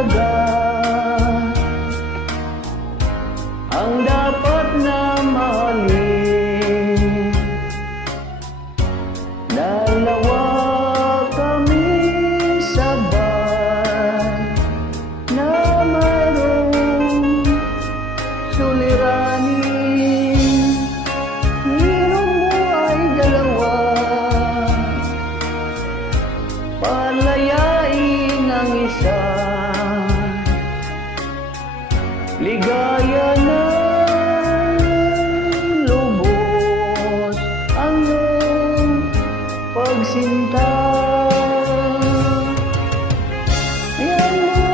talaga ang dapat na mahalin. Dalawa kami sabay na mayroong suliranin. Hirong mo ay dalawa, palayain ang isa. Ligaya na lubos ang iyong pagsinta. Yan mo,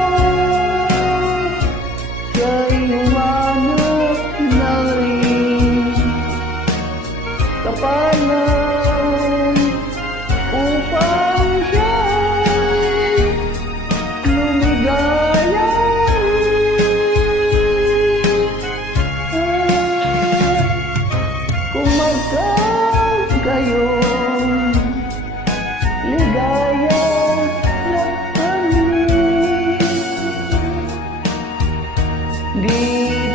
siya'y humanap ng rin kapalan upang siya'y lumigaya. Kung magkagayon, ligaya na kami. Di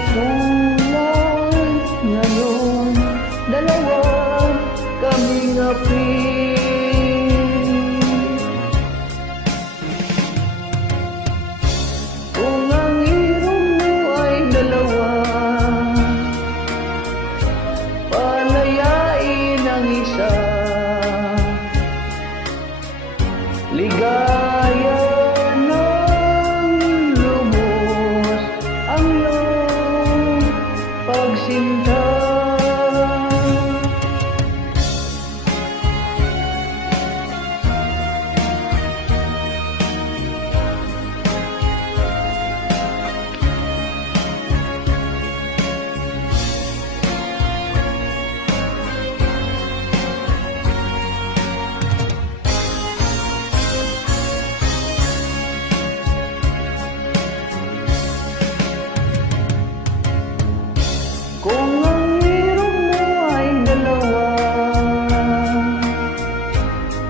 tulad ngayon, dalawa kaming api. Kung ang hirong mo ay dalawa, palayain ang isa. Ligaya ng lubos ang iyong pagsinta. Kung ang hirong mo ay dalawa,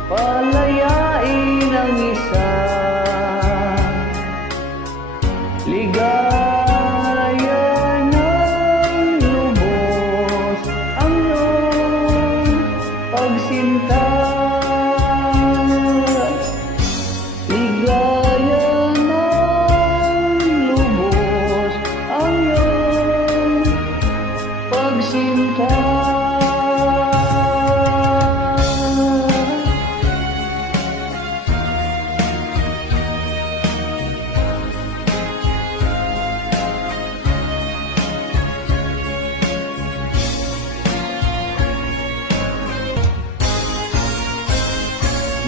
palayain ang isa. Ligaya ng lubos ang iyong pagsinta. Ligaya ng lubos ang iyong pagsinta.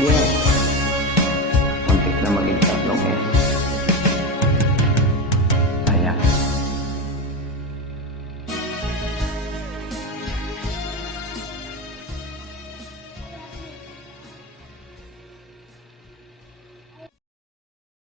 Yes, muntik na maging tatlong S.